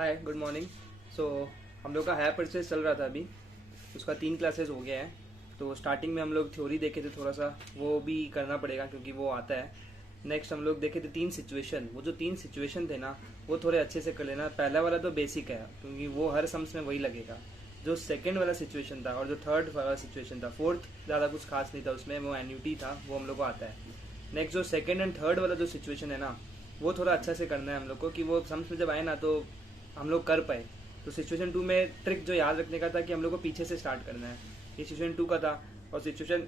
Hi good morning. सो हम लोग का हायर परचेज चल रहा था अभी, उसका 3 क्लासेस हो गया है। तो स्टार्टिंग में हम लोग थ्योरी देखे थे, थोड़ा सा वो भी करना पड़ेगा क्योंकि वो आता है। नेक्स्ट हम लोग देखे थे 3 सिचुएशन। वो जो 3 सिचुएशन थे ना, वो थोड़े अच्छे से कर लेना। पहला वाला तो बेसिक है क्योंकि वो हर सम्स में वही लगेगा। जो सेकंड वाला सिचुएशन था और जो थर्ड वाला सिचुएशन था, फोर्थ ज़्यादा कुछ खास नहीं था उसमें, वो एन्यूटी था, वो हम लोग को आता है। नेक्स्ट जो सेकंड एंड थर्ड वाला जो सिचुएशन है ना, वो थोड़ा अच्छा से करना है हम लोग को कि वो सम्स में जब आए ना तो हम लोग कर पाए। तो सिचुएशन 2 में ट्रिक जो याद रखने का था कि हम लोग को पीछे से स्टार्ट करना है, ये सिचुएशन 2 का था। और सिचुएशन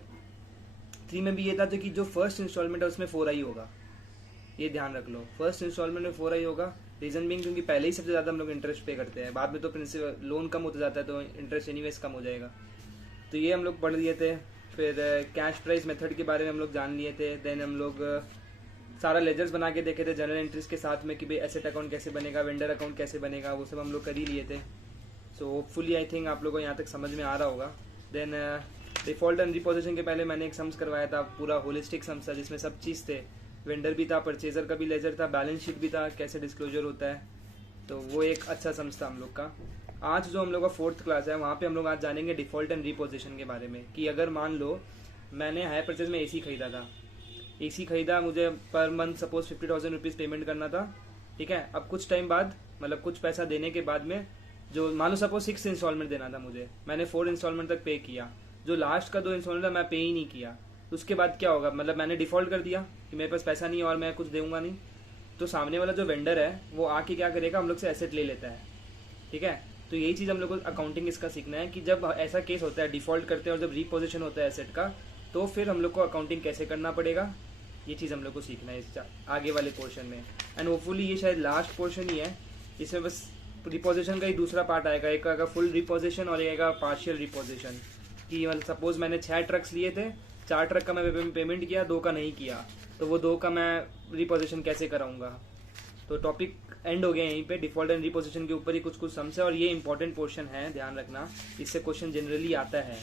3 में भी ये था तो कि जो फर्स्ट इंस्टॉलमेंट है उसमें 4 आई होगा, ये ध्यान रख लो। फर्स्ट इंस्टॉलमेंट में 4 आई होगा। रीजन बिंग क्योंकि पहले ही सबसे ज़्यादा हम लोग इंटरेस्ट पे करते हैं, बाद में तो प्रिंसिपल लोन कम होता जाता है तो इंटरेस्ट एनीवेज कम हो जाएगा। तो ये हम लोग पढ़ लिए थे। फिर कैश प्राइस मेथड के बारे में हम लोग जान लिए थे। देन हम लोग सारा लेजर्स बना के देखे थे जनरल एंट्रीज के साथ में कि भाई एसेट अकाउंट कैसे बनेगा, वेंडर अकाउंट कैसे बनेगा, वो सब हम लोग कर ही लिए थे। सो होपफुली आई थिंक आप लोगों को यहाँ तक समझ में आ रहा होगा। देन डिफॉल्ट एंड रिपोजिशन के पहले मैंने एक सम्स करवाया था, पूरा होलिस्टिक सम्स था जिसमें सब चीज़ थे। वेंडर भी था, परचेजर का भी लेजर था, बैलेंस शीट भी था, कैसे डिस्क्लोजर होता है। तो वो एक अच्छा सम्स था हम लोग का। आज जो हम लोग का 4th क्लास है, वहाँ पे हम लोग आज जानेंगे डिफॉल्ट एंड रिपोजिशन के बारे में। कि अगर मान लो मैंने हायर परचेज में एसी खरीदा था, एसी खरीदा, मुझे per month suppose 50,000 rupees payment करना था, ठीक है। अब कुछ टाइम बाद, मतलब कुछ पैसा देने के बाद में, जो मान लो सपोज 6 इंस्टॉलमेंट देना था मुझे, मैंने 4 इंस्टॉलमेंट तक पे किया, जो लास्ट का 2 इंस्टॉलमेंट था मैं पे ही नहीं किया। तो उसके बाद क्या होगा, मतलब मैंने डिफॉल्ट कर दिया कि मेरे पास पैसा नहीं है और मैं कुछ दूंगा नहीं। तो सामने वाला जो वेंडर है वो आके क्या करेगा, हम लोग से एसेट ले लेता है, ठीक है। तो यही चीज़ हम लोग को अकाउंटिंग इसका सीखना है कि जब ऐसा केस होता है, डिफॉल्ट करते हैं और जब रिपोजिशन होता है एसेट का, तो फिर हम लोग को अकाउंटिंग कैसे करना पड़ेगा, ये चीज़ हम लोग को सीखना है इस आगे वाले पोर्शन में। एंड होपफुली ये शायद लास्ट पोर्शन ही है, इसमें बस रिपोजिशन का ही दूसरा पार्ट आएगा। एक आएगा फुल रिपोजिशन और एक आएगा पार्शियल रिपोजिशन। कि मतलब सपोज मैंने 6 ट्रक्स लिए थे, 4 ट्रक का मैं पेमेंट किया, 2 का नहीं किया, तो वो 2 का मैं रिपोजिशन कैसे कराऊंगा। तो टॉपिक एंड हो गया यहीं पे। डिफॉल्ट एंड रिपोजिशन के ऊपर ही कुछ कुछ सम्स है और ये इंपॉर्टेंट पोर्शन है, ध्यान रखना। इससे क्वेश्चन जनरली आता है,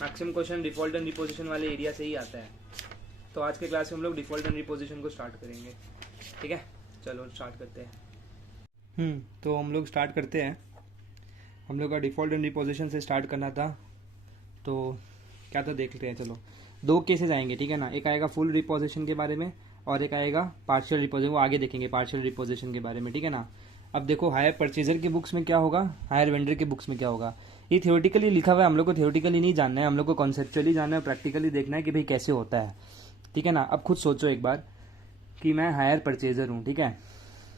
maximum question default and reposition वाले एरिया से ही आता है। तो आज के क्लास में हम लोग डिफॉल्ट एंड रिपोजिशन को स्टार्ट करेंगे, ठीक है। चलो स्टार्ट करते हैं। तो हम लोग स्टार्ट करते हैं। हम लोग का डिफॉल्ट एंड रिपोजिशन से स्टार्ट करना था, तो क्या था देखते हैं। चलो 2 केसेस आएंगे, ठीक है ना। एक आएगा फुल रिपोजिशन के बारे में और एक आएगा पार्शियल रिपोजिशन, वो आगे देखेंगे पार्शियल रिपोजिशन के बारे में, ठीक है ना। अब देखो हायर परचेजर की बुक्स में क्या होगा, हायर वेंडर की बुक्स में क्या होगा। ये थियोरेटिकली लिखा हुआ है, हम लोग को थियोरेटिकली नहीं जानना है, हम लोग को कॉन्सेप्चुअली जानना है, प्रैक्टिकली देखना है कि भाई कैसे होता है, ठीक है ना। अब खुद सोचो एक बार कि मैं हायर परचेजर हूँ, ठीक है।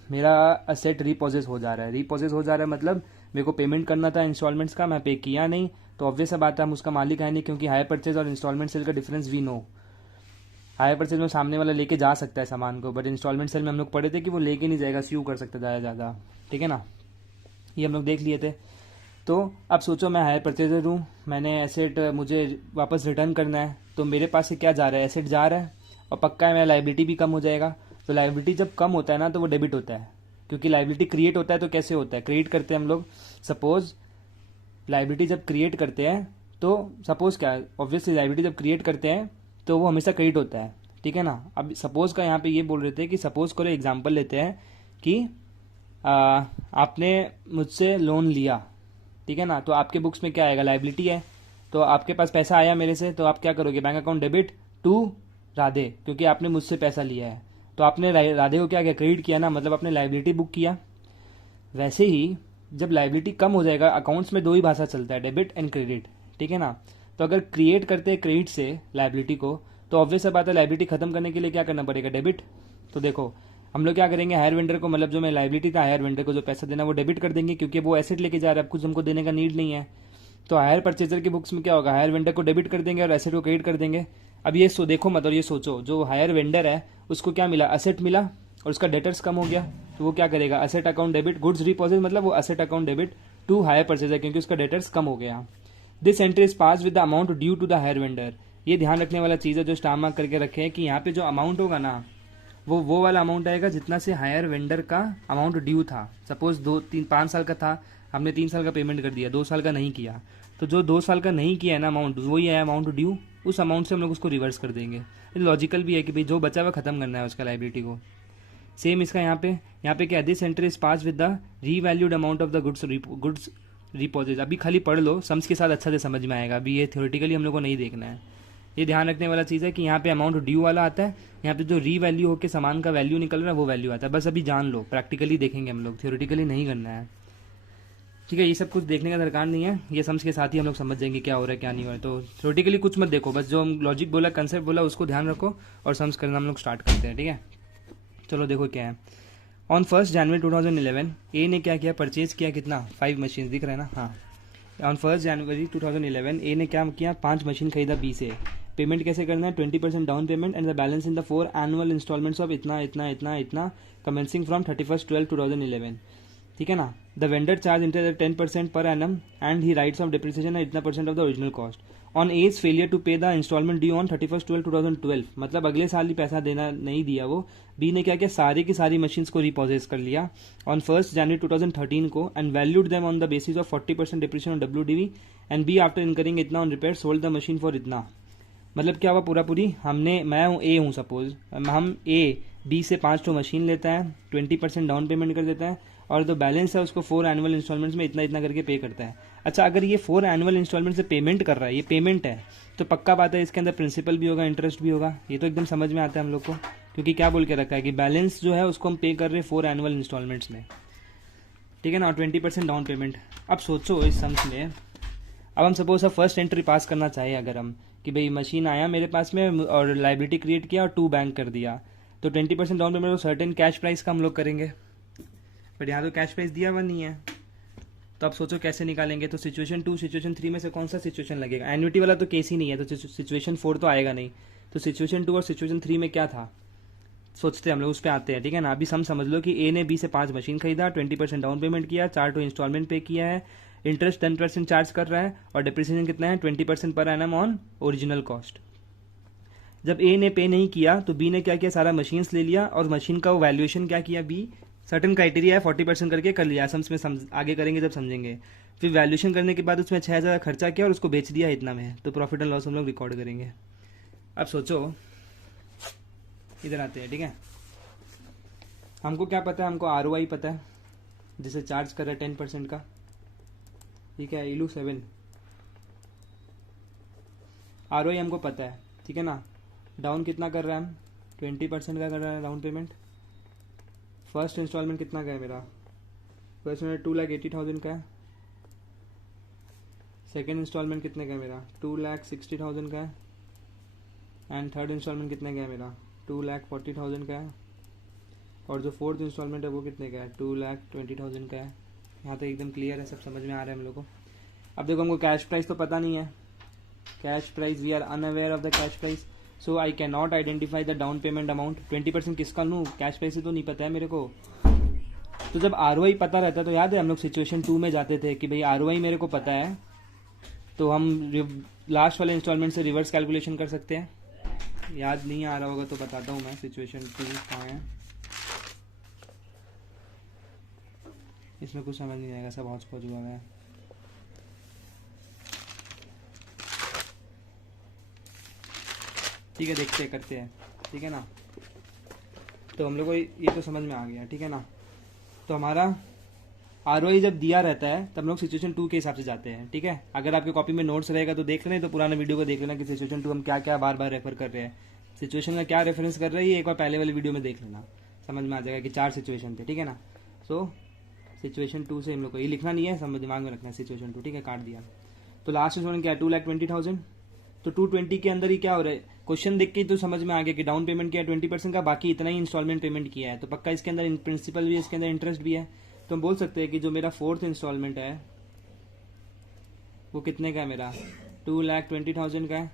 मेरा असेट रिपोजेस हो जा रहा है, रिपोजेस हो जा रहा है मतलब मेरे को पेमेंट करना था इंस्टॉलमेंट्स का, मैं पे किया नहीं, तो ऑब्वियस बात है हम उसका मालिक है नहीं, क्योंकि हायर परचेज और इंस्टॉलमेंट सेल का difference we know. Hire purchase में सामने वाला लेके जा सकता है सामान को, बट इंस्टॉलमेंट सेल में हम लोग पढ़े थे कि वो लेके नहीं जाएगा, स्यू कर सकता है ज़्यादा, ठीक है ना। ये हम लोग देख लिए थे। तो अब सोचो मैं हायर परचेजर हूँ, मैंने एसेट मुझे वापस रिटर्न करना है, तो मेरे पास से क्या जा रहा है, एसेट जा रहा है, और पक्का है मेरा लाइबिलिटी भी कम हो जाएगा। तो लाइबिलिटी जब कम होता है ना तो वो डेबिट होता है, क्योंकि लाइबिलिटी क्रिएट होता है तो कैसे होता है, क्रिएट करते हैं हम लोग। सपोज लाइबिलिटी जब क्रिएट करते हैं तो सपोज क्या, ऑब्वियसली लाइबिलिटी जब क्रिएट करते हैं तो वो हमेशा क्रेडिट होता है, ठीक है ना। अब सपोज का यहाँ पे ये बोल रहे थे कि सपोज करो एग्जांपल लेते हैं कि आपने मुझसे लोन लिया, ठीक है ना। तो आपके बुक्स में क्या आएगा, लाइबिलिटी है। तो आपके पास पैसा आया मेरे से, तो आप क्या करोगे, bank account debit to Radhe, क्योंकि आपने मुझसे पैसा लिया है। तो आपने राधे को क्या किया, क्रेडिट किया ना, मतलब आपने लाइबिलिटी बुक किया। वैसे ही जब लाइबिलिटी कम हो जाएगा, अकाउंट्स में 2 ही भाषा चलता है, डेबिट एंड क्रेडिट, ठीक है ना। तो अगर क्रिएट करते हैं क्रेडिट से लाइबिलिटी को, तो ऑब्वियस बात है लाइबिलिटी खत्म करने के लिए क्या करना पड़ेगा, डेबिट। तो देखो हम लोग क्या करेंगे, हायर वेंडर को, मतलब जो मैं लाइबिलिटी था, हायर वेंडर को जो पैसा देना वो डेबिट कर देंगे, क्योंकि वो एसेट लेके जा रहा है, अब कुछ हमको देने का नीड नहीं है। तो हायर परचेजर की बुक्स में क्या होगा, हायर वेंडर को डेबिट कर देंगे और एसेट को क्रेडिट कर देंगे। अब ये देखो मत, और ये सोचो जो हायर वेंडर है उसको क्या मिला, एसेट मिला, और उसका डेटर्स कम हो गया, तो वो क्या करेगा, asset account debit, goods repossessed, मतलब वो asset account debit to hire purchaser, क्योंकि उसका डेटर्स कम हो गया। This entry is pass with the amount due to the hire vendor. ये ध्यान रखने वाला चीज़ है, जो स्टार मार्क करके रखे हैं कि यहाँ पे जो अमाउंट होगा ना, वो वाला अमाउंट आएगा जितना से हायर वेंडर का अमाउंट ड्यू था। सपोज 2-3-5 साल का था, हमने 3 साल का पेमेंट कर दिया, 2 साल का नहीं किया, तो जो 2 साल का नहीं किया है ना अमाउंट, वही है अमाउंट ड्यू, उस अमाउंट से हम लोग उसको रिवर्स कर देंगे। लॉजिकल भी है कि भाई जो बचा हुआ खत्म करना है उसका लाइबिलिटी को, सेम इसका यहाँ पे क्या, this entry is pass with the revalued amount of the goods repossessed. अभी खाली पढ़ लो, सम्स के साथ अच्छा से समझ में आएगा। अभी ये थ्योरेटिकली हम लोग को नहीं देखना है। ये ध्यान रखने वाला चीज़ है कि यहाँ पे अमाउंट ड्यू वाला आता है, यहाँ पे जो रीवैल्यू होकर सामान का वैल्यू निकल रहा है वो वैल्यू आता है। बस अभी जान लो, प्रैक्टिकली देखेंगे हम लोग, थ्योरेटिकली नहीं करना है, ठीक है। ये सब कुछ देखने का दरकार नहीं है, ये सम्स के साथ ही हम लोग समझ जाएंगे क्या हो रहा है क्या नहीं हो रहा है। तो थ्योरेटिकली कुछ मत देखो, बस जो हम लॉजिक बोला, कंसेप्ट बोला, उसको ध्यान रखो और सम्स करना हम लोग स्टार्ट करते हैं, ठीक है। चलो देखो क्या है। ऑन 1 जनवरी 2011 ए ने क्या किया, परचेज किया कितना, 5 मशीन, दिख रहा है ना, हाँ। ऑन 1 जनवरी 2011 ए ने क्या किया, 5 मशीन खरीदा बी से। पेमेंट कैसे करना है, 20% down payment and the balance in the 4 annual instalments of इतना इतना इतना इतना कमेंसिंग फ्रॉम 31/12/2011, ठीक है ना। The vendor charge interest 10% per annum and he writes off depreciation इतना % of the original cost on as failure to pay the instalment due on 31/12/2012। मतलब अगले साल ही पैसा देना नहीं दिया वो। बी ने क्या किया, सारी की सारी मशीन्स को रिपोजेस कर लिया ऑन 1 जनवरी 2013 को and valued them on the basis of 40% depreciation on WDV and B after incurring इतना on repair sold the machine for इतना। मतलब क्या हुआ पूरा पूरी, हमने, मैं हूँ ए हूँ सपोज, हम ए बी से 5 तो मशीन लेता है, 20% डाउन पेमेंट कर देता है और जो बैलेंस है उसको 4 एनुअल इंस्टॉलमेंट्स में इतना इतना करके पे करता है। अच्छा, अगर ये 4 एनुअल इंस्टॉलमेंट से पेमेंट कर रहा है, ये पेमेंट है, तो पक्का बात है इसके अंदर प्रिंसिपल भी होगा, इंटरेस्ट भी होगा। ये तो एकदम समझ में आता है हम लोग को, क्योंकि क्या बोल के रखा है कि बैलेंस जो है उसको हम पे कर रहे हैं 4 एनुअल इंस्टॉलमेंट्स में, ठीक है ना, और 20% डाउन पेमेंट। अब सोचो इस सम्स में, अब हम सपोज फर्स्ट एंट्री पास करना चाहिए अगर हम, कि भाई मशीन आया मेरे पास में और लाइबिलिटी क्रिएट किया और 2 बैंक कर दिया, तो 20% डाउन पेमेंट और सर्टेन कैश प्राइस का हम लोग करेंगे, बट यहाँ तो कैश प्राइस दिया हुआ नहीं है। तो अब सोचो कैसे निकालेंगे। तो सिचुएशन 2 सिचुएशन 3 में से कौन सा सिचुएशन लगेगा, एन्युटी वाला तो केस ही नहीं है, तो सिचुएशन 4 तो आएगा नहीं। तो सिचुएशन 2 और सिचुएशन 3 में क्या था, सोचते हैं हम लोग, उस पर आते हैं, ठीक है ना। अभी हम समझ लो कि ए ने बी से 5 मशीन खरीदा, 20% डाउन पेमेंट किया, 4 तो इंस्टॉलमेंट पे किया है, इंटरेस्ट 10% चार्ज कर रहा है और डिप्रिसिएशन कितना है, 20% per annum on original cost. जब ए ने पे नहीं किया तो बी ने क्या किया, सारा मशीन्स ले लिया और मशीन का वैल्यूएशन क्या किया, बी सर्टन क्राइटेरिया है 40% करके कर लिया, सम्स में आगे करेंगे जब समझेंगे। फिर वैल्यूएशन करने के बाद उसमें 6,000 खर्चा किया और उसको बेच दिया इतना में, तो प्रॉफिट एंड लॉस हम लोग रिकॉर्ड करेंगे। अब सोचो, इधर आते हैं, ठीक है। हमको क्या पता है, हमको ROI पता है, जिसे चार्ज कर रहा है 10% का, ठीक है, इलू 7 ROI हमको पता है, ठीक है ना। डाउन कितना कर रहा है हम, 20% का कर रहा है डाउन पेमेंट। फर्स्ट इंस्टॉलमेंट कितना का है मेरा, फर्स्ट में 2,80,000 का है। सेकेंड इंस्टॉलमेंट कितने का है मेरा, 2,60,000 का है। एंड थर्ड इंस्टॉलमेंट कितने का है मेरा, 2,40,000 का है। और जो फोर्थ इंस्टॉलमेंट है वो कितने का है, 2,20,000 का है। यहाँ तक एकदम क्लियर है, सब समझ में आ रहा है हम लोग को। अब देखो हमको कैश प्राइस तो पता नहीं है, cash price we are unaware of the cash price, so I can not identify the down payment amount. 20% किसका लूँ, कैश प्राइस से तो नहीं पता है मेरे को। तो जब ROI पता रहता है, तो याद है हम लोग सिचुएशन 2 में जाते थे कि भाई ROI मेरे को पता है, तो हम लास्ट वाले इंस्टॉलमेंट से रिवर्स कैलकुलेशन कर सकते हैं। याद नहीं आ रहा होगा तो बताता हूँ मैं, सिचुएशन 2 कहाँ है, इसमें कुछ समझ नहीं आएगा, सब हौच पौच हुआ है। ठीक है, देखते हैं, करते हैं, ठीक है ना। तो हम लोग को ये तो समझ में आ गया, ठीक है ना। तो हमारा ROI जब दिया रहता है तब हम लोग सिचुएशन 2 के हिसाब से जाते हैं, ठीक है। अगर आपके कॉपी में नोट्स रहेगा तो देख लें, तो पुराने वीडियो को देख लेना कि सिचुएशन 2 हम क्या क्या बार बार रेफर कर रहे हैं, सिचुएशन का क्या रेफरेंस कर रहे हैं, एक बार पहले वाले वीडियो में देख लेना, समझ में आ जाएगा कि 4 सिचुएशन थे, ठीक है ना। सो सिचुएशन 2 से हम लोग को ये लिखना नहीं है, सब दिमाग में रखना है सिचुएशन 2, ठीक है, काट दिया। तो लास्ट इंस्टॉलमेंट क्या है, 2,20,000। तो 220 के अंदर ही क्या हो रहा है, क्वेश्चन देख के तो समझ में आ गया कि डाउन पेमेंट किया 20% का, बाकी इतना ही इंस्टॉलमेंट पेमेंट किया है, तो पक्का इसके अंदर प्रिंसिपल भी है, इसके अंदर इंटरेस्ट भी है। तो हम बोल सकते हैं कि जो मेरा फोर्थ इंस्टॉलमेंट है वो कितने का है, मेरा 2,20,000 का है।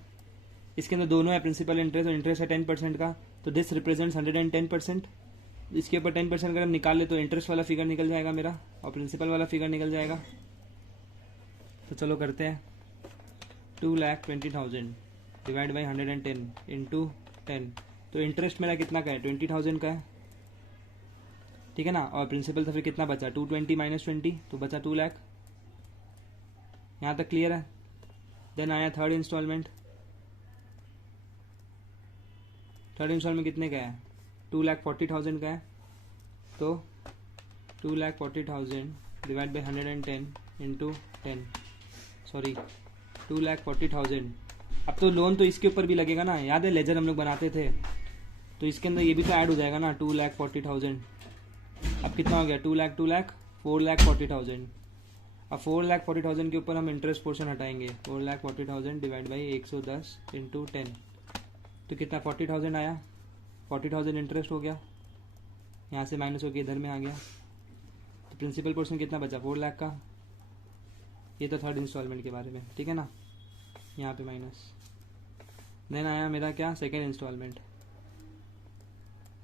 इसके अंदर दोनों है, प्रिंसिपल इंटरेस्ट, और इंटरेस्ट है 10% का, तो दिस रिप्रेजेंट्स 110%। इसके ऊपर 10% अगर हम निकाल ले तो इंटरेस्ट वाला फिगर निकल जाएगा मेरा और प्रिंसिपल वाला फिगर निकल जाएगा। तो चलो करते हैं, 2,20,000 डिवाइड बाई 110 इंटू 10, तो इंटरेस्ट मेरा कितना का है, 20,000 का है, ठीक है ना। और प्रिंसिपल तो फिर कितना बचा, 220 माइनस 20, तो बचा 2 लाख। यहाँ तक क्लियर है। देन आया थर्ड इंस्टॉलमेंट, थर्ड इंस्टॉलमेंट कितने का है, 2,40,000 का है। तो 2,40,000 डिवाइड बाई 110 इंटू 10, सॉरी 2,40,000। अब तो लोन तो इसके ऊपर भी लगेगा ना, याद है लेजर हम लोग बनाते थे, तो इसके अंदर ये भी तो ऐड हो जाएगा ना 2,40,000। अब कितना हो गया 2,00,000 4,40,000। अब 4,40,000 के ऊपर हम इंटरेस्ट पोर्शन हटाएंगे, 4,40,000 डिवाइड बाई 110 इंटू 10, तो कितना 40,000 आया। 40,000 इंटरेस्ट हो गया, यहाँ से माइनस होकर इधर में आ गया, तो प्रिंसिपल पोर्शन कितना बचा 4 लाख का। ये तो थर्ड इंस्टॉलमेंट के बारे में, ठीक है ना, यहाँ पे माइनस। देन आया मेरा क्या सेकेंड इंस्टॉलमेंट।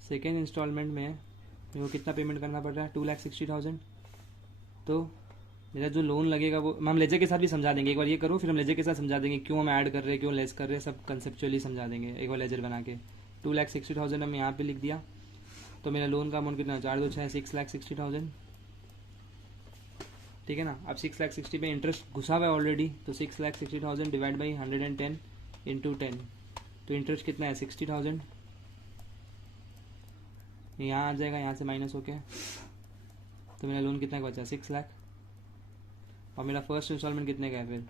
सेकेंड इंस्टॉलमेंट में मेरे को कितना पेमेंट करना पड़ रहा है 2,60,000। तो मेरा जो लोन लगेगा वो हम लेजर के साथ भी समझा देंगे, एक बार ये करो फिर हम लेजर के साथ समझा देंगे क्यों हम ऐड कर रहे हैं, क्यों लेस कर रहे हैं, सब कंसेप्चुअली समझा देंगे एक बार लेजर बना के। 2,60,000 हम यहाँ पे लिख दिया, तो मेरा लोन का अमाउंट कितना 4 2 6 6,60,000, ठीक है ना। अब 6,60,000 पे इंटरेस्ट घुसा हुआ है ऑलरेडी, तो 6,60,000 डिवाइड बाई 110 इंटू 10, तो इंटरेस्ट कितना है 60,000, यहाँ आ जाएगा, यहाँ से माइनस होके, तो मेरा लोन कितना का बचा 6 लाख। और मेरा फर्स्ट इंस्टॉलमेंट कितने का है फिर,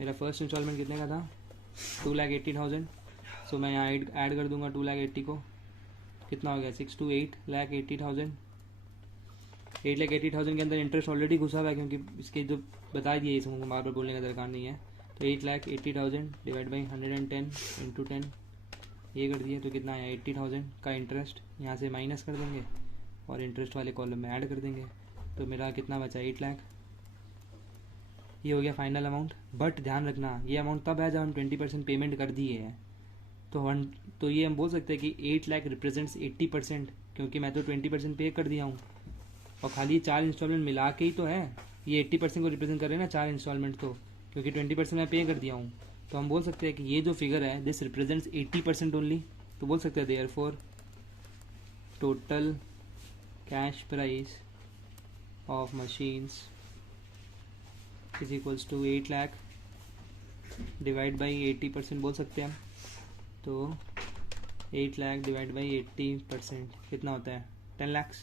मेरा फर्स्ट इंस्टॉलमेंट कितने का था 2,80,000। सो मैं यहाँ ऐड कर दूंगा 2,80,000 को, कितना हो गया 6,80,000। 8,80,000 के अंदर इंटरेस्ट ऑलरेडी घुसा हुआ है, क्योंकि इसके जो बता दिए इसको बार बार बोलने का दरकार नहीं है। तो 8,80,000 डिवाइड बाई 110 इंटू 10 ये कर दिए, तो कितना आया 80,000 का इंटरेस्ट, यहाँ से माइनस कर देंगे और इंटरेस्ट वाले कॉलम में ऐड कर देंगे, तो मेरा कितना बचा 8 लाख। ये हो गया फाइनल अमाउंट। बट ध्यान रखना ये अमाउंट तब है जब हम 20% पेमेंट कर दिए हैं, तो ये हम बोल सकते हैं कि 8 लाख रिप्रेजेंट्स 80%, क्योंकि मैं तो 20% पे कर दिया हूँ, और खाली 4 इंस्टॉलमेंट मिला के ही तो है, ये 80% को रिप्रेजेंट कर रहे हैं ना 4 इंस्टॉलमेंट, तो क्योंकि 20% मैं पे कर दिया हूँ, तो हम बोल सकते हैं कि ये जो फिगर है दिस रिप्रेजेंट्स 80% ओनली। तो बोल सकते हैं therefore total cash price of machines is equals to 8 lakh divide by 80% बोल सकते हैं हम, तो 8 लाख डिवाइड बाई 80% कितना होता है 10 लाख।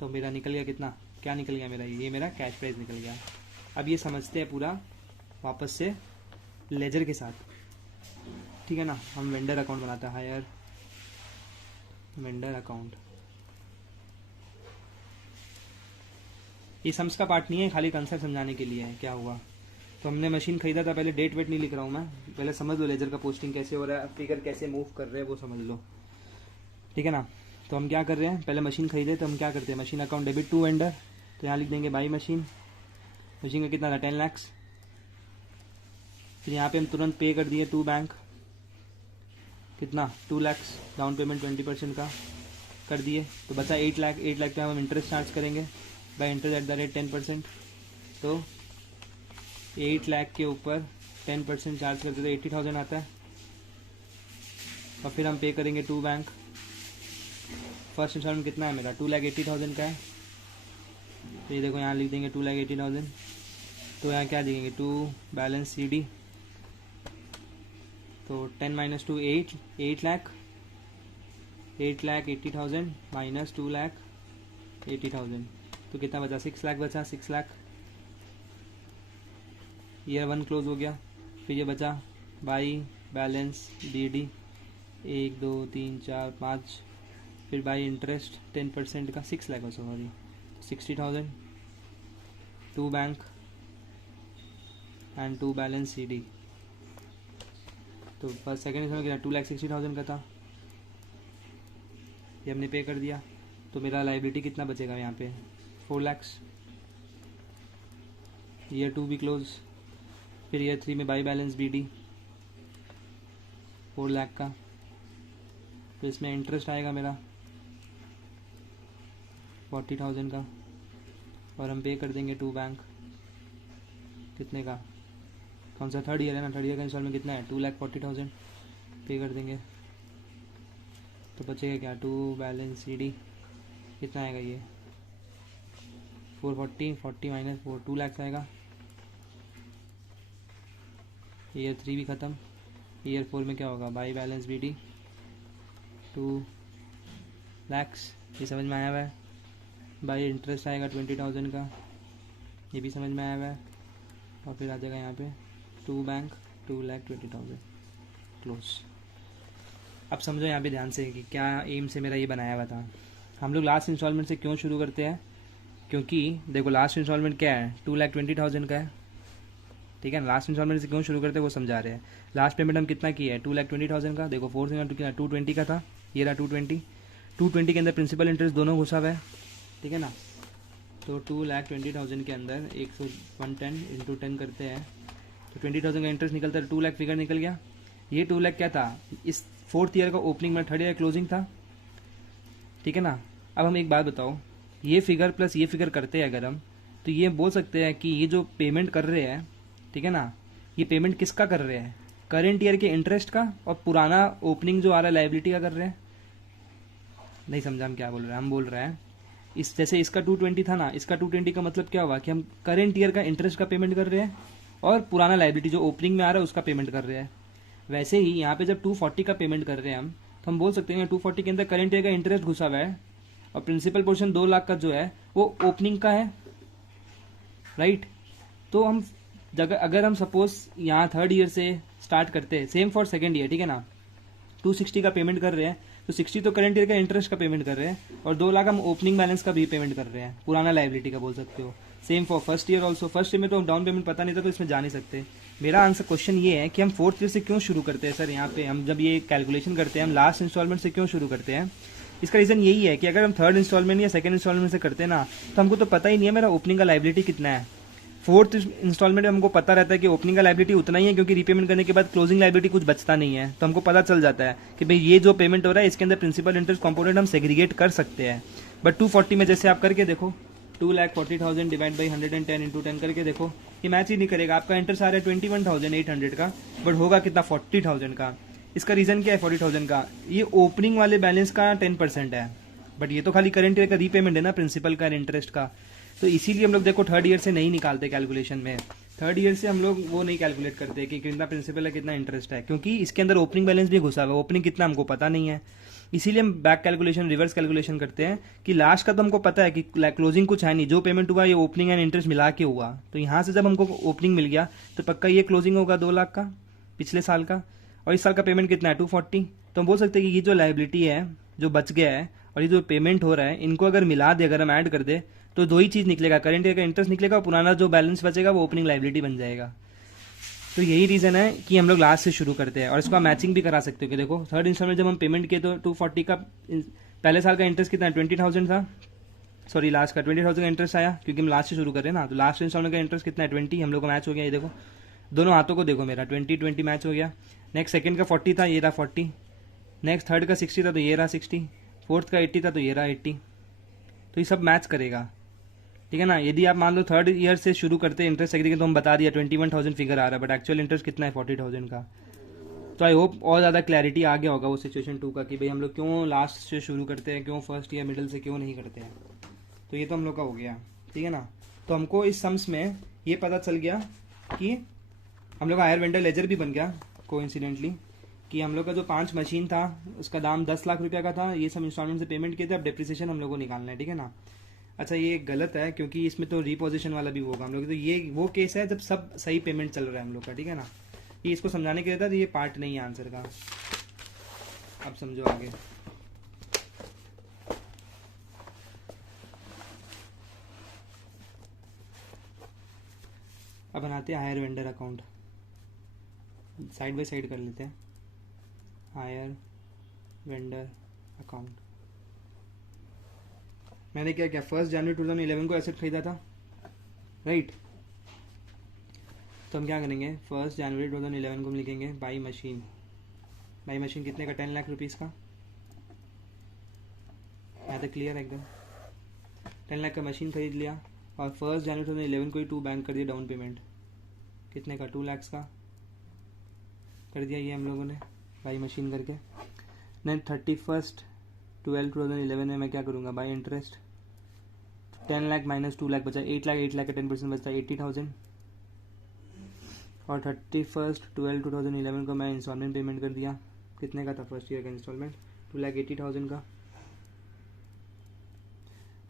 तो मेरा निकल गया कितना, क्या निकल गया मेरा, ये मेरा कैश प्राइस निकल गया। अब ये समझते हैं पूरा वापस से लेजर के साथ, ठीक है ना। हम वेंडर अकाउंट बनाते हैं, हायर वेंडर अकाउंट। ये सम्स का पार्ट नहीं है, खाली कंसेप्ट समझाने के लिए है क्या हुआ। तो हमने मशीन खरीदा था, पहले डेट वेट नहीं लिख रहा हूँ मैं, पहले समझ लो लेजर का पोस्टिंग कैसे हो रहा है, फिगर कैसे मूव कर रहे हैं वो समझ लो, ठीक है ना। तो हम क्या कर रहे हैं, पहले मशीन खरीदे तो हम क्या करते हैं, machine account debit to vendor, तो यहाँ लिख देंगे बाई मशीन। मशीन का कितना था 10 लाख। फिर यहाँ पे हम तुरंत पे कर दिए टू बैंक, कितना 2 लाख, डाउन पेमेंट 20% का कर दिए, तो बचा 8 लाख। 8 लाख पे हम इंटरेस्ट चार्ज करेंगे by interest at the rate 10%, तो 8 लाख के ऊपर 10% चार्ज करते तो 80,000 आता है, और फिर हम पे करेंगे टू बैंक। फर्स्ट इंस्टॉलमेंट कितना है मेरा 2,80,000 का है, तो ये देखो यहाँ लिख देंगे 2,80,000। तो यहाँ क्या देंगे टू बैलेंस सी डी, तो 10 माइनस टू 8 लाख, 8,80,000 माइनस 2,80,000, तो कितना बचा 6 लाख बचा, 6 लाख। ईयर 1 क्लोज हो गया। फिर ये बचा बाई बैलेंस डी डी 1 2 3 4 5, फिर बाई इंटरेस्ट 10% का 6 lakh sorry 60,000, to bank and to balance C D. तो बस सेकेंड इसमें कितना 2,60,000 का था, ये हमने पे कर दिया। तो मेरा लाइबिलिटी कितना बचेगा यहाँ पे 4 लाख। ईयर 2 भी क्लोज। फिर ईयर 3 में by balance B D 4 lakh का, तो इसमें इंटरेस्ट आएगा मेरा 40,000 का, और हम पे कर देंगे टू बैंक कितने का, कौन सा थर्ड ईयर है ना, थर्ड ईयर का इंस्टॉलमेंट कितना है 2,40,000 पे कर देंगे। तो बचेगा क्या टू बैलेंस सी डी कितना आएगा ये 440, 40 माइनस 4 2 लाख आएगा। ईयर 3 भी ख़त्म। ईयर 4 में क्या होगा by balance B D 2 lakhs, ये समझ में आया हुआ है। बाई इंटरेस्ट आएगा 20,000 का, ये भी समझ में आया हुआ है। और फिर आ जाएगा यहाँ पे 2 बैंक 2,20,000 क्लोज। अब समझो यहाँ पे ध्यान से कि क्या एम से मेरा ये बनाया हुआ था। हम लोग लास्ट इंस्टॉलमेंट से क्यों शुरू करते हैं, क्योंकि देखो लास्ट इंस्टॉलमेंट क्या है, 2,20,000 का है, ठीक है ना। लास्ट इंस्टॉलमेंट से क्यों शुरू करते हैं वो समझा रहे हैं। लास्ट पेमेंट हम कितना किया है, 2,20,000 का। देखो 4 से कितना 220 का था, ये रहा 220 के अंदर प्रिंसिपल इंटरेस्ट दोनों घुसा हुआ है, ठीक है ना। तो 2,20,000 के अंदर 110 इंटू 10 करते हैं तो 20,000 का इंटरेस्ट निकलता है, 2 लाख फिगर निकल गया। ये 2 लाख क्या था, इस 4th ईयर का ओपनिंग में 3rd ईयर क्लोजिंग था, ठीक है ना। अब हम एक बात बताओ, ये फिगर प्लस ये फिगर करते हैं अगर हम, तो ये बोल सकते हैं कि ये जो पेमेंट कर रहे हैं, ठीक है ना, ये पेमेंट किसका कर रहे हैं, करंट ईयर के इंटरेस्ट का, और पुराना ओपनिंग जो आ रहा है लाइबिलिटी का कर रहे हैं। नहीं समझा हम क्या बोल रहे हैं। हम बोल रहे हैं इस जैसे इसका 220 था ना, इसका 220 का मतलब क्या हुआ कि हम करंट ईयर का इंटरेस्ट का पेमेंट कर रहे हैं और पुराना लाइबिलिटी जो ओपनिंग में आ रहा है उसका पेमेंट कर रहे हैं। वैसे ही यहाँ पे जब 240 का पेमेंट कर रहे हैं हम, तो हम बोल सकते हैं 240 के अंदर करंट ईयर का इंटरेस्ट घुसा हुआ है और प्रिंसिपल पोर्शन 2 लाख का जो है वो ओपनिंग का है, राइट। तो हम अगर हम सपोज यहाँ 3rd ईयर से स्टार्ट करते हैं, सेम फॉर 2nd ईयर, ठीक है ना, 260 का पेमेंट कर रहे हैं तो 60 तो करंट ईयर का इंटरेस्ट का पेमेंट कर रहे हैं और 2 लाख हम ओपनिंग बैलेंस का भी पेमेंट कर रहे हैं, पुराना लाइबिलिटी का बोल सकते हो। Same for 1st year also. 1st year में तो डाउन पेमेंट पता नहीं था तो इसमें जा नहीं सकते। मेरा आंसर क्वेश्चन ये है कि हम 4th ईयर से क्यों शुरू करते हैं सर। यहाँ पे हम जब ये कैलकुलेशन करते हैं हम लास्ट इंस्टॉलमेंट से क्यों शुरू करते हैं, इसका रीजन यही है कि अगर हम 3rd इंस्टॉलमेंट या 2nd इंस्टॉलमेंट से करते हैं ना, तो हमको तो पता ही नहीं है मेरा ओपनिंग का लाइबिलिटी कितना है। 4th इंस्टॉलमेंट में हमको पता रहता है कि ओपनिंग का लाइबिलिटी उतना ही है, क्योंकि रीपेमेंट करने के बाद क्लोजिंग लाइबिलिटी कुछ बचता नहीं है, तो हमको पता चल जाता है कि भाई ये जो पेमेंट हो रहा है इसके अंदर प्रिंसिपल इंटरेस्ट कंपोनेंट हम सेग्रीगेट कर सकते हैं। बट 240 में जैसे आप करके देखो, 2,40,000 डिवाइड बाई 110 इंटू 10 करके देखो, ये मैच ही नहीं करेगा। आपका इंटरेस्ट आ रहा है 21,800 का, बट होगा कितना 40,000 का। इसका रीजन क्या है 40,000 का, ये ओपनिंग वाले बैलेंस का 10% है, बट ये तो खाली करंट ईयर का रीपेमेंट है ना प्रिंसिपल का इंटरेस्ट का। तो इसीलिए हम लोग देखो 3rd ईयर से नहीं निकालते कैलकुलेशन में। 3rd ईयर से हम लोग वो नहीं कैलकुलेट करते कि कितना प्रिंसिपल है कितना इंटरेस्ट है, क्योंकि इसके अंदर ओपनिंग बैलेंस भी घुसा हुआ है, ओपनिंग कितना हमको पता नहीं है। इसीलिए हम बैक कैलकुलेशन रिवर्स कैलकुलेशन करते हैं कि लास्ट का तो हमको पता है कि क्लोजिंग कुछ है नहीं, जो पेमेंट हुआ ये ओपनिंग एंड इंटरेस्ट मिला के हुआ। तो यहाँ से जब हमको ओपनिंग मिल गया तो पक्का ये क्लोजिंग होगा 2 लाख का पिछले साल का, और इस साल का पेमेंट कितना है 240। तो हम बोल सकते हैं कि ये जो लाइबिलिटी है जो बच गया है और ये जो पेमेंट हो रहा है, इनको अगर मिला दे, अगर हम ऐड कर दे तो 2 ही चीज़ निकलेगा, करंट ईयर का इंटरेस्ट निकलेगा और पुराना जो बैलेंस बचेगा वो ओपनिंग लाइबिलिटी बन जाएगा। तो यही रीज़न है कि हम लोग लास्ट से शुरू करते हैं। और इसको मैचिंग भी करा सकते हो कि देखो 3rd इंस्टॉलमेंट जब हम पेमेंट किए तो 240 का पहले साल का इंटरेस्ट कितना 20,000 था, सॉरी लास्ट का 20,000 का इंटरेस्ट आया, क्योंकि हम लास्ट से शुरू कर रहे हैं ना। तो लास्ट इंस्टॉलमेंट का इंटरेस्ट कितना है 20, हम लोग का मैच हो गया। ये देखो दोनों हाथों को देखो, मेरा 20 मैच हो गया। नेक्स्ट 2nd का 40 था, ये रहा 40। नेक्स्ट 3rd का 60 था तो ये रहा 60। 4th का 80 था तो ये रहा 80। तो ये सब मैच करेगा, ठीक है ना। यदि आप मान लो 3rd ईयर से शुरू करते हैं इंटरेस्ट सेग्रीगेट, तो हम बता दिया 21,000 फिगर आ रहा है, बट एक्चुअल इंटरेस्ट कितना है 40,000 का। तो आई होप और ज़्यादा क्लैरिटी आ गया होगा वो सिचुएशन 2 का कि भाई हम लोग क्यों लास्ट से शुरू करते हैं, क्यों 1st या मिडिल से क्यों नहीं करते हैं। तो ये तो हम लोग का हो गया, ठीक है ना। तो हमको इस सम्स में ये पता चल गया कि हम लोग का हायर वेंडर लेजर भी बन गया कोइंसिडेंटली, कि हम लोग का जो 5 मशीन था उसका दाम 10 लाख रुपया का था, ये सब इंस्टॉलमेंट से पेमेंट किए थे, अब डेप्रिसिएशन हम लोग को निकालना है, ठीक है ना। अच्छा ये गलत है क्योंकि इसमें तो रिपोजिशन वाला भी होगा हम लोग, तो ये वो केस है जब सब सही पेमेंट चल रहा है हम लोग का, ठीक है ना। ये इसको समझाने के लिए था, तो ये पार्ट नहीं है आंसर का। अब समझो आगे। अब बनाते हैं higher vendor account, side by side कर लेते हैं। हायर वेंडर अकाउंट मैंने क्या किया, 1 जनवरी 2011 को एसेट खरीदा था, राइट। तो हम क्या करेंगे, 1 जनवरी 2011 को हम लिखेंगे बाई मशीन। बाई मशीन कितने का, 10 लाख रुपीज़ का। मैं तो क्लियर है एकदम। 10 लाख का मशीन खरीद लिया और 1 जनवरी 2011 को ही 2 बैंक कर दिया डाउन पेमेंट, कितने का 2 लाख का कर दिया ये हम लोगों ने बाई मशीन करके। देन 31/12/2011 में मैं क्या करूँगा, by interest 10 lakh minus 2 lakh बचा 8 लाख, 8 लाख का 10% बचता है 80,000। और 31/12/2011 को मैं इंस्टॉलमेंट पेमेंट कर दिया, कितने का था 1st ईयर का इंस्टॉलमेंट 2,80,000 का।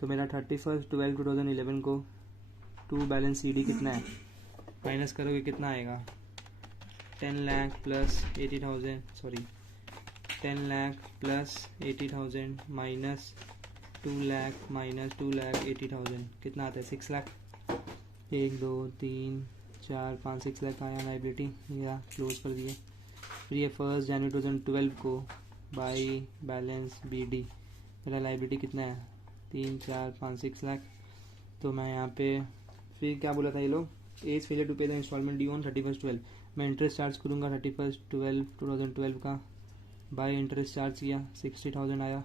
तो मेरा 31/12/2011 को टू बैलेंस CD कितना है, माइनस करोगे कितना आएगा, 10 lakh plus 80,000, sorry 10 lakh plus 80,000 minus 2 lakh minus 2,80,000 कितना आता है, 6 लाख। 1 2 3 4 5 6 लाख आया लाइबिलिटी, या क्लोज कर दिए। फिर ये 1 जनवरी 2012 को बाई बैलेंस BD मेरा लाइबिलिटी कितना है, 3 4 5 6 लाख। तो मैं यहाँ पे फिर क्या बोला था ये लोग, as failure to pay the instalment due on 31/12, मैं इंटरेस्ट चार्ज करूँगा 31/12/2012 का, बाय इंटरेस्ट चार्ज किया 60,000 आया,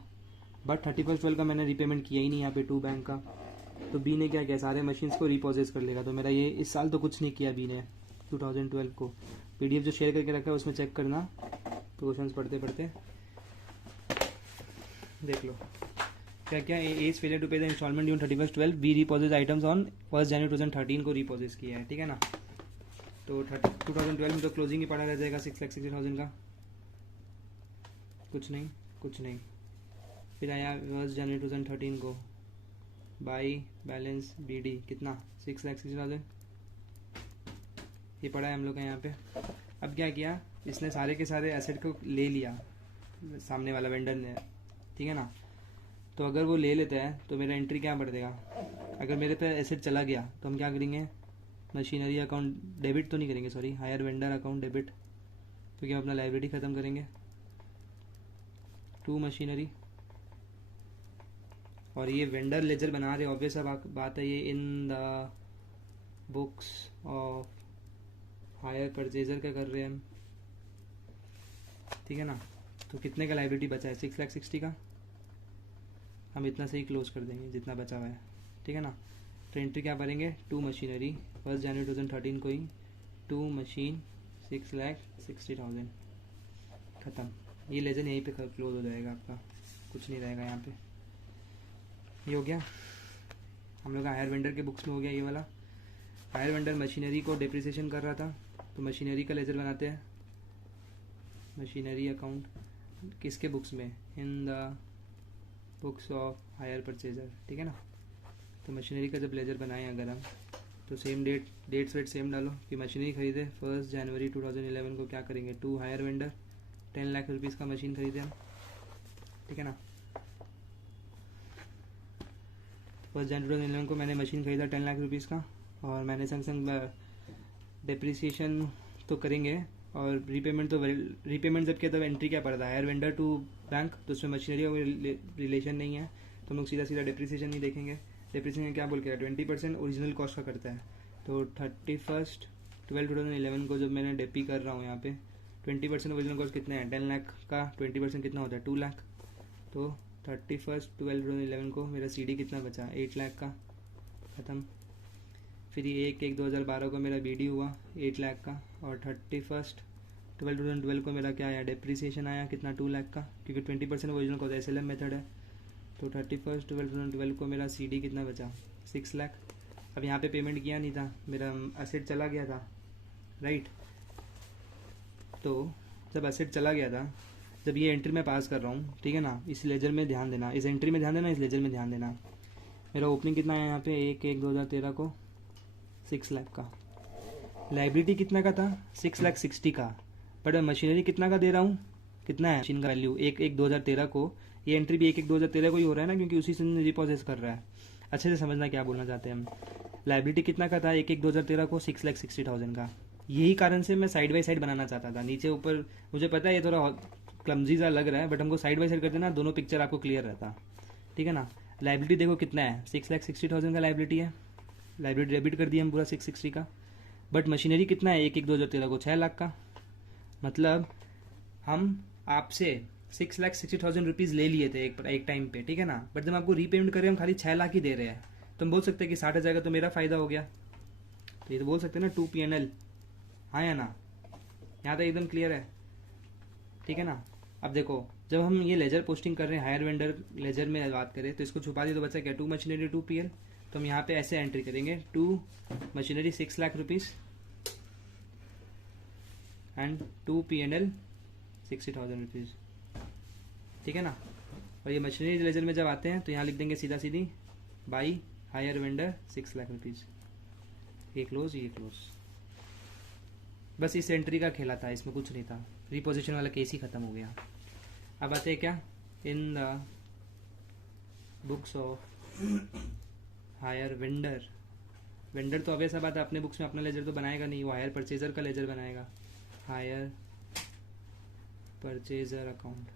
बट 31/12 का मैंने रीपेमेंट किया ही नहीं यहाँ पे टू बैंक का। तो बी ने क्या किया, सारे मशीन्स को रिपोजेस कर लेगा। तो मेरा ये इस साल तो कुछ नहीं किया बी ने 2012 को। PDF जो शेयर करके रखा है उसमें चेक करना, क्वेश्चंस पढ़ते पढ़ते देख लो क्या क्या। As failure to pay the instalment due on 31/12, be repossess items on 1 जनवरी 2013 को रिपोजेस किया है, ठीक है ना। तो 2012 में तो क्लोजिंग ही पड़ा रह जाएगा 6,60,000 का, कुछ नहीं। फिर आया 1 जनवरी 2013 को बाई बैलेंस BD कितना, 6,60,000, ये पड़ा है हम लोग का यहाँ पे। अब क्या किया, इसने सारे के सारे एसेट को ले लिया सामने वाला वेंडर ने, ठीक है ना। तो अगर वो ले लेता है तो मेरा एंट्री क्या बढ़ देगा, अगर मेरे पे एसेट चला गया तो हम क्या करेंगे, मशीनरी अकाउंट डेबिट तो नहीं करेंगे, sorry higher vendor account debit, तो क्या अपना लाइबिलिटी ख़त्म करेंगे टू मशीनरी। और ये वेंडर लेजर बना रहे, ऑब्वियस बात है, ये in the books of hire purchaser का कर रहे हैं हम, ठीक है ना। तो कितने का लाइबिलिटी बचा है, 6,60,000 का, हम इतना से ही क्लोज कर देंगे जितना बचा हुआ है, ठीक है ना। तो एंट्री क्या भरेंगे, टू मशीनरी 1 जनवरी 2013 को ही टू मशीन 6,60,000 ख़त्म। ये लेजर यहीं पे क्लोज हो जाएगा आपका, कुछ नहीं रहेगा यहाँ पे। ये हो गया हम लोग का हायर वेंडर के बुक्स में, हो गया ये वाला। हायर वेंडर मशीनरी को डिप्रिसिएशन कर रहा था, तो मशीनरी का लेजर बनाते हैं, मशीनरी अकाउंट किसके बुक्स में, in the books of hire purchaser, ठीक है ना। तो मशीनरी का जब लेजर बनाएं अगर हम, तो सेम डेट्स वेट सेम डालो कि मशीनरी खरीदे 1 जनवरी 2011 को, क्या करेंगे, to hire vendor 10 lakh rupees का मशीन खरीदे हम, ठीक है ना। 1 जनवरी 2011 को मैंने मशीन खरीदा 10 लाख रुपीज़ का, और मैंने संग संग डिप्रिसिएशन तो करेंगे और रीपेमेंट, तो रीपेमेंट जब किया तब एंट्री क्या पड़ता है, हायर वेंडर टू बैंक, तो उसमें मशीनरी का कोई रिलेशन नहीं है, तो हम लोग सीधा सीधा डिप्रिसिएशन ही देखेंगे। डिप्रिसिएशन क्या बोल के 20% ओरिजिनल कॉस्ट का करता है। तो 31/12/2011 को जब मैंने डेपी कर रहा हूँ यहाँ पे, 20% ओरिजिनल कॉस्ट कितना है, 10 लाख का 20% कितना होता है, 2 लाख। तो 31/12/2011 को मेरा CD कितना बचा, 8 लाख का, ख़त्म। फिर ये 1/1/2012 को मेरा BD हुआ 8 लाख का, और 31/12/2012 को मेरा क्या आया, डेप्रिसिएशन आया कितना, 2 लाख का, क्योंकि 20% ओरिजिनल कॉस्ट SLM मेथड है। तो 31/12/2012 को मेरा CD कितना बचा, 6 लाख। अब यहाँ पे पेमेंट किया नहीं था, मेरा एसेट चला गया था, राइट। तो जब एसेट चला गया था, जब ये एंट्री में पास कर रहा हूँ, ठीक है ना, इस लेजर में ध्यान देना, इस एंट्री में ध्यान देना, इस लेजर में ध्यान देना। मेरा ओपनिंग कितना है यहाँ पे, 1/1/2013 को 6 लाख का, लाइबिलिटी कितना का था, 6,60,000 का, बट मैं मशीनरी कितना का दे रहा हूँ, कितना है मशीन का वैल्यू, 1/1/2013 को, ये एंट्री भी 1/1/2013 को ही हो रहा है ना, क्योंकि उसी से रिपोजेस कर रहा है। अच्छे से समझना क्या बोलना चाहते हैं हम। लाइबिलिटी कितना का था 1/1/2013 को, 6,60,000 का। यही कारण से मैं साइड बाई साइड बनाना चाहता था, नीचे ऊपर। मुझे पता है ये थोड़ा क्लमजी सा लग रहा है, बट हमको साइड बाई साइड करते ना, दोनों पिक्चर आपको क्लियर रहता, ठीक है ना। लाइबिलिटी देखो कितना है, 6,60,000 का लाइबिलिटी है, लाइबिलिटी डेबिट कर दिया हम पूरा 660 का। बट मशीनरी कितना है 1/1/2013 को, 6 लाख का। मतलब हम आपसे 6,60,000 रुपीज़ ले लिए थे एक टाइम पे, ठीक है ना। बट जब आपको रीपेमेंट करें हम खाली 6 लाख ही दे रहे हैं, तो हम बोल सकते हैं कि 60,000 का तो मेरा फ़ायदा हो गया। तो ये तो बोल सकते हैं ना 2 PNL, हाँ या ना। यहाँ तक एकदम क्लियर है, ठीक है ना। अब देखो, जब हम ये लेजर पोस्टिंग कर रहे हैं, हायर वेंडर लेजर में बात करें, तो इसको छुपा दिए तो बचा क्या, 2 मशीनरी 2 PL। तो हम यहाँ पे ऐसे एंट्री करेंगे, 2 machinery 6 lakh rupees and 2 PNL 60,000 rupees, ठीक है ना। और ये मशीनरी लेजर में जब आते हैं तो यहाँ लिख देंगे सीधा सीधी by hire vendor 6 lakh rupees. ये क्लोज, ये क्लोज। बस इस एंट्री का खेला था, इसमें कुछ नहीं था, रिपोजिशन वाला केस ही ख़त्म हो गया। अब आते हैं क्या, इन the books of higher vendor. Vendor तो ऑब्वियस बात है, अपने बुक्स में अपना लेजर तो बनाएगा नहीं, वो हायर परचेजर का लेजर बनाएगा। हायर परचेजर अकाउंट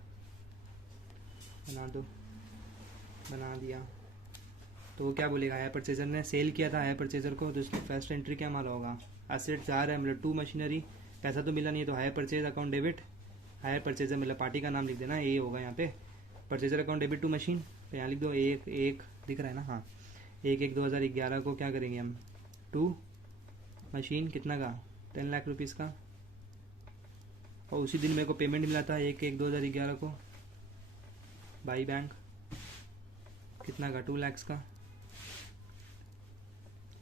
बना दो, बना दिया। तो वो क्या बोलेगा, हायर परचेजर ने सेल किया था हायर परचेजर को, तो उसकी फर्स्ट एंट्री क्या माला होगा, एसेट जा रहा है मतलब 2 मशीनरी, पैसा तो मिला नहीं है तो hire purchase account debit, hire purchaser मतलब पार्टी का नाम लिख देना, ये होगा यहाँ पे purchaser account debit to machine. तो यहाँ लिख दो 1 दिख रहा है ना, हाँ 1/1/2011 को क्या करेंगे हम, 2 मशीन कितना का 10 लाख रुपीज़ का, और उसी दिन मेरे को पेमेंट मिला था 1/1/2011 को बाई बैंक कितना का 2 लाख का।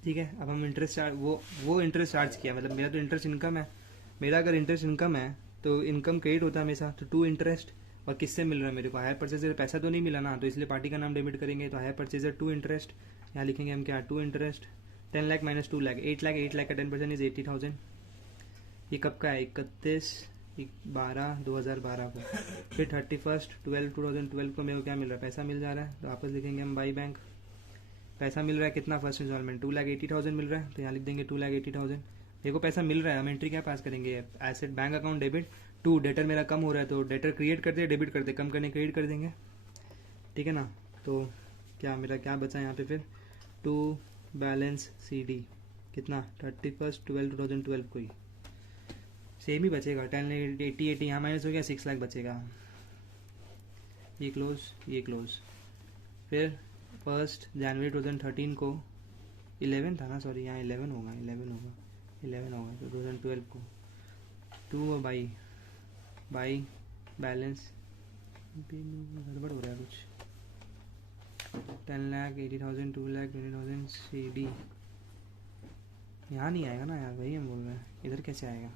ठीक है, अब हम इंटरेस्ट चार्ज वो इंटरेस्ट चार्ज किया, मतलब मेरा तो इंटरेस्ट इनकम है, मेरा अगर इंटरेस्ट इनकम है तो इनकम क्रेडिट होता है हमेशा, तो 2 इंटरेस्ट, और किससे मिल रहा है मेरे को, हायर परचेजर पैसा तो नहीं मिला ना, तो इसलिए पार्टी का नाम डेबिट करेंगे, तो हायर परचेजर 2 इंटरेस्ट, यहाँ लिखेंगे हम क्या 2 इंटरेस्ट 10 लाख माइनस 2 लाख 8 लाख, 8 लाख का 10% इज 80,000। ये कब का है, 31/12/2012 को। फिर 31/12/2012 को मेरे को क्या मिल रहा है, पैसा मिल जा रहा है, तो वापस लिखेंगे हम बाई बैंक, पैसा मिल रहा है कितना, फर्स्ट इंस्टॉलमेंट 2,80,000 मिल रहा है, तो यहाँ लिख देंगे 2,80,000। देखो पैसा मिल रहा है, हम एंट्री क्या पास करेंगे, asset bank account debit to, debtor मेरा कम हो रहा है तो डेटर क्रिएट करते हैं, डेबिट करते, कम करने क्रेडिट कर देंगे, ठीक है ना। तो क्या मेरा क्या बचा यहाँ पे फिर, टू बैलेंस CD कितना 31/12/2012 को ही सेम ही बचेगा, 10,80 यहाँ माइनस हो गया 6 लाख बचेगा, ये क्लोज, ये क्लोज। फिर 1 जनवरी 2013 को 11 था ना, सॉरी यहाँ 11 होगा तो 2012 को 2 बाई बैलेंस गड़बड़ हो रहा है कुछ, 10,80,000 2,20,000 CD यहाँ नहीं आएगा ना यार, वही हम बोल रहे हैं, इधर कैसे आएगा,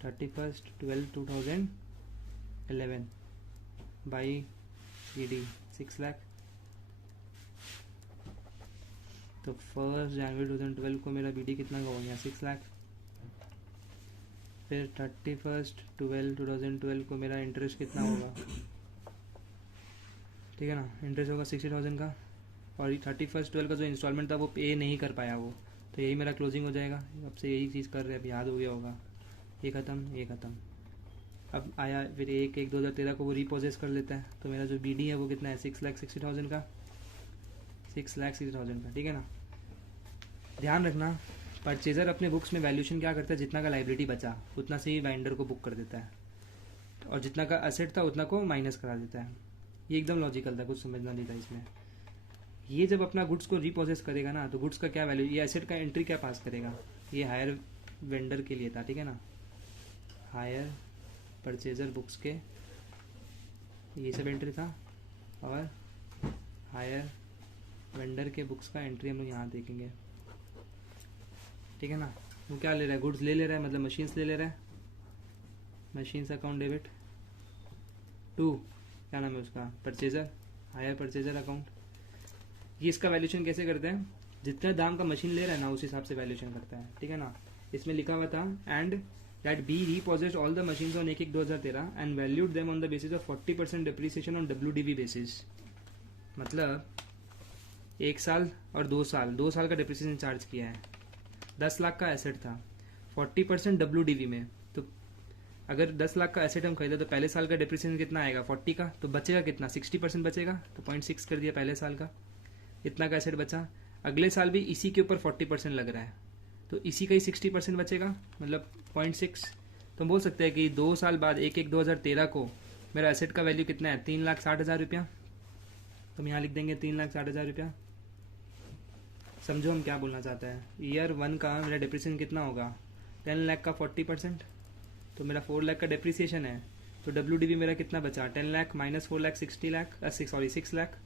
31/12/2011 बाई CD 6 लाख। तो 1 जनवरी 2012 को मेरा BD कितना का हो गया 6 लाख। फिर 31/12/2012 को मेरा इंटरेस्ट कितना होगा, ठीक है ना, इंटरेस्ट होगा 60,000 का, और 31/12 का जो इंस्टॉलमेंट था वो पे नहीं कर पाया वो, तो यही मेरा क्लोजिंग हो जाएगा। अब से यही चीज़ कर रहे हैं, अब याद हो गया होगा, ये ख़त्म ये ख़त्म। अब आया फिर 1/1/2013 को वो रीपोजेस कर लेता है, तो मेरा जो BD है वो कितना है 6,60,000 का, 6,60,000 का, ठीक है ना। ध्यान रखना परचेजर अपने बुक्स में वैल्यूशन क्या करता है, जितना का लाइबिलिटी बचा उतना से ही वेंडर को बुक कर देता है, और जितना का एसेट था उतना को माइनस करा देता है। ये एकदम लॉजिकल था, कुछ समझना नहीं था इसमें। ये जब अपना गुड्स को रीप्रोसेस करेगा ना, तो गुड्स का क्या वैल्यू, ये एसेट का एंट्री क्या पास करेगा, ये हायर वेंडर के लिए था, ठीक है ना, हायर परचेजर बुक्स के ये सब एंट्री था, और हायर वेंडर के बुक्स का एंट्री हम लोग यहाँ देखेंगे, ठीक है ना। वो क्या ले रहा है, गुड्स ले रहा है, मतलब मशीन्स ले रहा है, मशीन्स अकाउंट डेबिट टू क्या नाम है उसका, परचेजर, हायर परचेजर अकाउंट। ये इसका वैल्यूशन कैसे करते हैं, जितना दाम का मशीन ले रहा है ना उस हिसाब से वैल्यूशन करता है, ठीक है ना। इसमें लिखा हुआ था and that B repossessed all the machines on 1/1/2013 and valued them on the basis of 40% depreciation on WDV basis. मतलब 1 साल और 2 साल का डिप्रिसिएशन चार्ज किया है, 10 लाख का एसेट था, 40% WDV में, तो अगर 10 लाख का एसेट हम खरीदा तो पहले साल का डिप्रिसिएशन कितना आएगा 40 का, तो बचेगा कितना 60% बचेगा, तो 0.6 कर दिया पहले साल का, इतना का एसेट बचा। अगले साल भी इसी के ऊपर 40% लग रहा है, तो इसी का ही 60% बचेगा, मतलब 0.6। तो हम बोल सकते हैं कि 2 साल बाद 1/1/2013 को मेरा एसेट का वैल्यू कितना है 3,60,000 रुपया, तो हम यहाँ लिख देंगे 3,60,000 रुपया। समझो हम क्या बोलना चाहते हैं, ईयर 1 का मेरा डिप्रिसिएशन कितना होगा 10 लाख का 40%, तो मेरा 4 लाख का डिप्रिसिएशन है, तो WDV मेरा कितना बचा 10 लाख माइनस 4 लाख 6 लाख।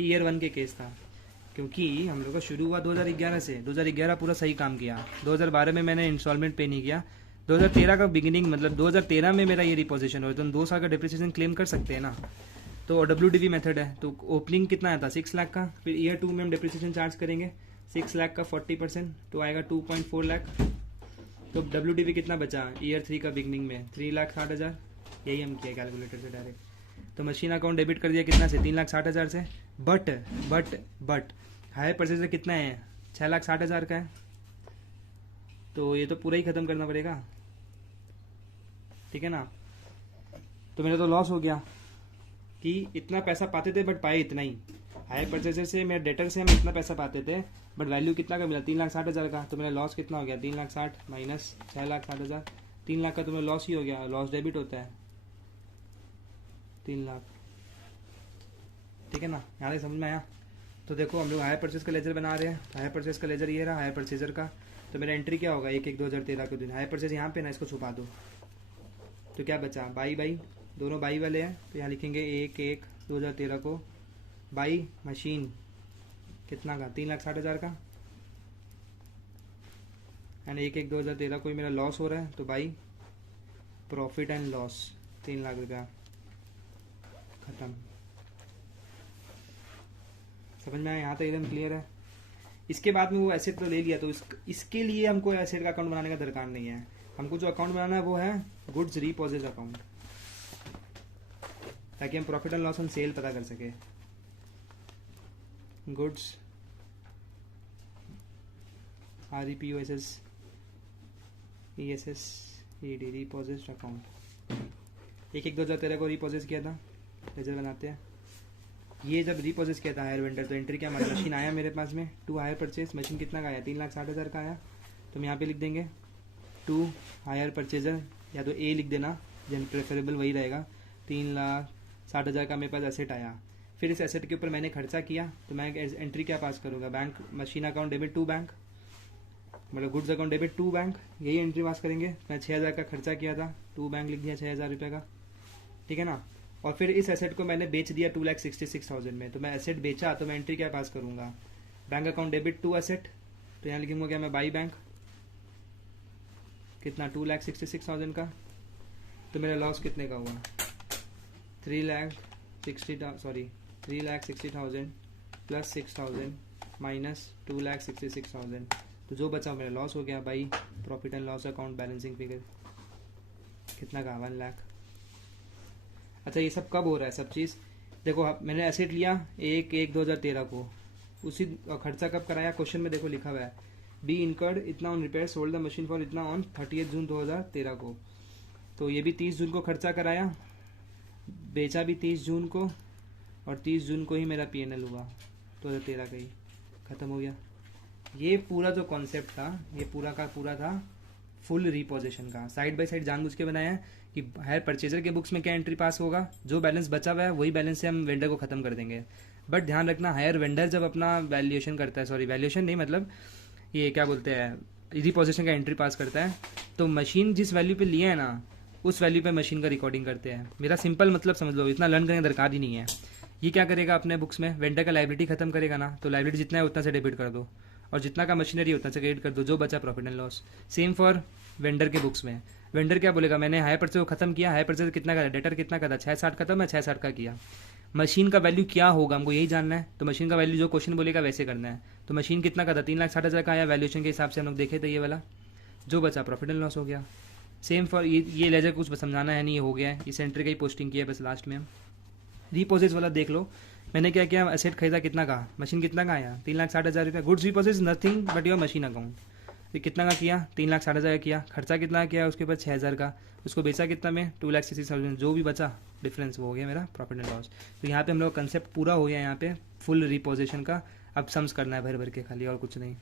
ईयर 1 के केस था, क्योंकि हम लोग का शुरू हुआ 2011 से, 2011 पूरा सही काम किया, 2012 में मैंने इंस्टॉलमेंट पे नहीं किया, 2013 का बिगिनिंग मतलब 2013 में मेरा ये रिपोजिशन हो, तो हम 2 साल का डिप्रिसिएशन क्लेम कर सकते हैं ना। तो WDV मेथड है, तो ओपनिंग कितना आया था 6 लाख का, फिर ईयर 2 में हम डिप्रिसिएशन चार्ज करेंगे 6 लाख का 40%, तो आएगा 2.4 लाख। तो WDV कितना बचा ईयर 3 का बिगनिंग में 3,60,000, यही हम किया कैलकुलेटर से डायरेक्ट। तो मशीन अकाउंट डेबिट कर दिया कितना से 3,60,000 से, बट हायर परचेजर कितना है 6,60,000 का है, तो ये तो पूरा ही ख़त्म करना पड़ेगा, ठीक है ना। तो मेरा तो लॉस हो गया कि इतना पैसा पाते थे बट पाए इतना ही। हायर परचेजर से मेरे डेटर से हम इतना पैसा पाते थे बट वैल्यू कितना का मिला 3,60,000 का, तो मेरा लॉस कितना हो गया 3,60,000 माइनस 6,60,000, 3 लाख का तो मेरा लॉस ही हो गया। लॉस डेबिट होता है 3 लाख, ठीक है ना, यहाँ तक समझ में आया। तो देखो हम लोग हायर परचेज का लेजर बना रहे हैं, हायर परचेज का लेजर ये रहा हायर परचेजर का। तो मेरा एंट्री क्या होगा 1/1/2013 के दिन, हायर परचेज यहाँ पे ना, इसको छुपा दो, तो क्या बचा बाई दोनों बाई वाले हैं, तो यहाँ लिखेंगे 1/1/2013 को बाई मशीन कितना का 3,60,000 का, एंड 1/1/2013 को मेरा लॉस हो रहा है, तो by profit and loss 3 lakh रुपया, खत्म। समझ में आया, यहाँ तक एकदम क्लियर है। इसके बाद में वो एसेट तो ले लिया, तो इसके लिए हमको एसेट का अकाउंट बनाने का दरकार नहीं है। हमको जो अकाउंट बनाना है वो है गुड्स रीपोजेज अकाउंट, ताकि हम प्रॉफिट एंड लॉस हम सेल पता कर सके। Goods REPOSS ESS ED repossess account 1/1/2013 को रीपोजेज किया था, लेजर बनाते हैं। ये जब रीपोजेस किया था हायर वेंडर, तो एंट्री क्या हमारा मशीन आया मेरे पास में 2 हायर परचेज, मशीन कितना का आया 3,60,000 का आया, तो हम यहाँ पे लिख देंगे 2 हायर परचेजर, या तो ए लिख देना, जन प्रेफरेबल वही रहेगा। 3,60,000 का मेरे पास एसेट आया, फिर इस एसेट के ऊपर मैंने खर्चा किया, तो मैं एंट्री क्या पास करूँगा bank machine account debit to bank, मतलब goods account debit to bank, यही एंट्री पास करेंगे। मैं 6,000 का खर्चा किया था, टू बैंक लिख दिया 6,000 रुपये का, ठीक है ना। और फिर इस एसेट को मैंने बेच दिया 2,66,000 में, तो मैं एसेट बेचा, तो मैं एंट्री क्या पास करूंगा bank account debit to asset, तो यहाँ लिखूंगा क्या मैं बाई बैंक कितना 2,66,000 का, तो मेरा लॉस कितने का हुआ 3,60,000 प्लस 6,000 माइनस 2,66,000, तो जो बचा मेरा लॉस हो गया by profit and loss account balancing figure कितना का 1 लाख। अच्छा ये सब कब हो रहा है सब चीज़, देखो मैंने एसेट लिया 1/1/2013 को, उसी खर्चा कब कराया क्वेश्चन में देखो लिखा हुआ है बी इनकर्ड इतना on repair sold the machine for इतना ऑन 30 जून 2013 को, तो ये भी 30 जून को खर्चा कराया, बेचा भी 30 जून को, और 30 जून को ही मेरा PNL हुआ 2013 का ही, ख़त्म हो गया। ये पूरा जो कॉन्सेप्ट था ये पूरा का पूरा था फुल रीपोजिशन का, साइड बाय साइड जानबूझ के बनाया है कि हायर परचेजर के बुक्स में क्या एंट्री पास होगा, जो बैलेंस बचा हुआ है वही बैलेंस से हम वेंडर को खत्म कर देंगे। बट ध्यान रखना हायर वेंडर जब अपना वैल्यूएशन करता है, सॉरी वैल्यूएशन नहीं मतलब ये क्या बोलते हैं रीपोजिशन का एंट्री पास करता है, तो मशीन जिस वैल्यू पे लिए है ना उस वैल्यू पे मशीन का रिकॉर्डिंग करते हैं। मेरा सिंपल मतलब समझ लो, इतना लर्न करने की दरकार ही नहीं है। ये क्या करेगा अपने बुक्स में वेंडर का लाइबिलिटी खत्म करेगा ना, तो लाइबिलिटी जितना है उतना से डेबिट कर दो, और जितना का मशीनरी उतना से क्रेडिट कर दो, जो बचा profit and loss. Same for vendor के बुक्स में, वेंडर क्या बोलेगा मैंने हायर परचेज को खत्म किया, हायर परचेज कितना का डेटर कितना का था 660 खत्म है 660 का किया, मशीन का वैल्यू क्या होगा हमको यही जानना है, तो मशीन का वैल्यू जो क्वेश्चन बोलेगा वैसे करना है। तो मशीन कितना का था 3,60,000 का आया, वैल्यूएशन के हिसाब से हम लोग देखे थे ये वाला, जो बचा प्रॉफिट एंड लॉस हो गया। सेम फॉर ये लेजर कुछ समझाना है नहीं, ये हो गया है, इस एंट्री का ही पोस्टिंग किया है बस लास्ट में। हम रीपोजेज वाला देख लो, मैंने क्या किया एसेट खरीदा कितना का, मशीन कितना का आया 3,60,000 रुपये, goods repossess nothing but your machine account, ये कितना का किया 3,60,000 किया, खर्चा कितना किया उसके बाद 6,000 का, उसको बेचा कितना में 2,66,000, जो भी बचा डिफरेंस वो हो गया मेरा प्रॉफिट एंड लॉस। तो यहाँ पे हम लोग कंसेप्ट पूरा हो गया यहाँ पे फुल रीपोजिशन का, अब सम्स करना है भर भर के खाली और कुछ नहीं।